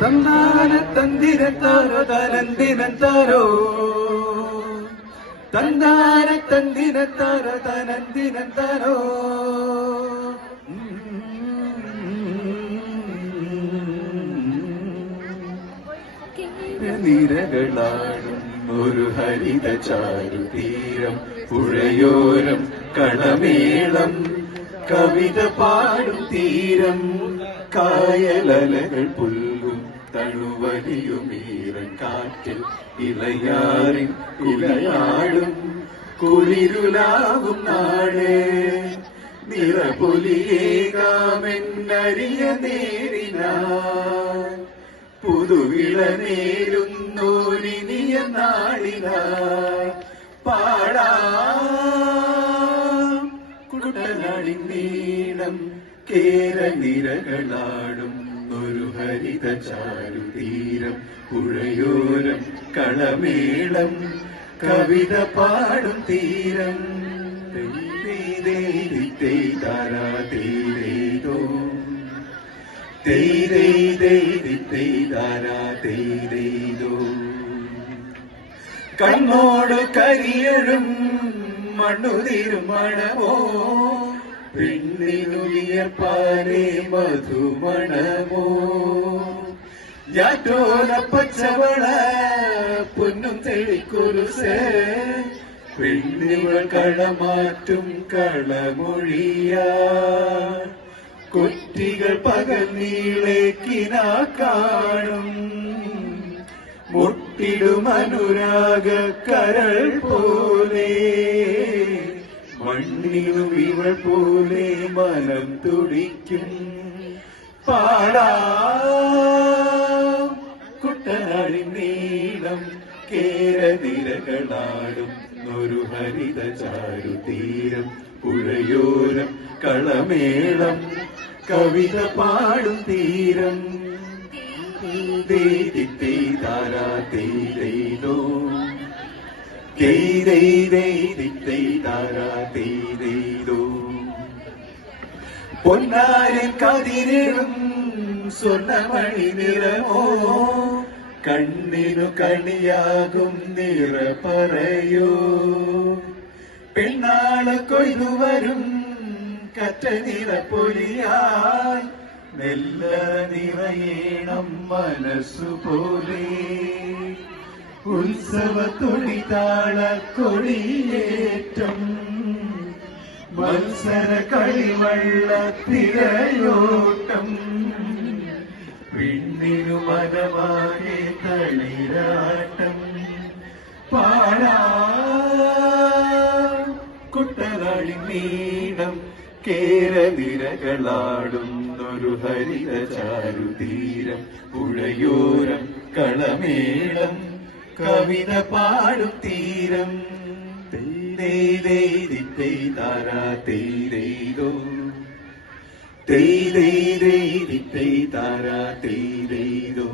തന്താന തന്തിരത്താരോ തനന്തിനത്താരോ തന്താന തന്തിനത്താരോ തനന്തിനത്താരോ നിരകളാടും ഒരു ഹരിത ചാരു തീരം പുഴയോരം കളമേളം കവിത പാടും തീരം കായലലകൾ പുല്ലും തണുവലിയുമീറൻ കാറ്റിൽ ഇളയാറിൻ ഇളയാടും കുളിരുലാകും നാട് നിറപൊലിയേകാമെന്നറിയ നേരിന പുതുവിള നേരുന്നോരിനിയ നാളിന പാടാ. കുട്ടനാടി നീളം കേര ഒരു ഹരിത ചാരുതീരം പുഴയോരം കളമേളം കവിത പാടും തീരം. താരാ കണ്ണോട് കരിയഴും മണ്ണുതിരും മണമോ പെണ്ണിനു വിയർപ്പാനേ മധുമണമോ? ഞാറ്റോല പച്ചവള പൊന്നും തെളിക്കുരുസ്. പെണ്ണിവൾ കളമാറ്റും കളമൊഴിയ. കൊറ്റികൾ പകൽ നീളേക്കിനാ കാണും മുട്ടിടും അനുരാഗ കരൾ പോലെ. മണ്ണിലും ഇവൾ പോലെ മനം തുടിക്കും. പാടാ. കുട്ടനാടി നീളം കേരനിരകളാടും ഒരു ഹരിത ചാരുതീരം. പുഴയോരം കളമേളം കവിത പാടും തീരം. താരാ തീരോ പൊന്നാരൻ കതിരിടും സ്വർണമണി നിറമോ? കണ്ണിനു കണിയാകും നിറ പറയോ? പെണ്ണാൾ കൊയ്തു വരും കറ്റ നിറ പൊലിയായി നെല്ല നിറയേണം മനസ്സു പോലെ ഉത്സവ തൊഴിതാള കൊടിയേറ്റം. മത്സര കളിവള്ള തിരയോട്ടം. പിന്നിനു മനമാകെ തളിരാട്ടം. പാടാ കുട്ടനാടി നീടം കേരനിരകളാടും ഒരു ഹരിത ചാരുതീരം പുഴയോരം കളമേളം കവിത പാടും തീരം. താരാ തേരോ തേരോ താരാ തേരോ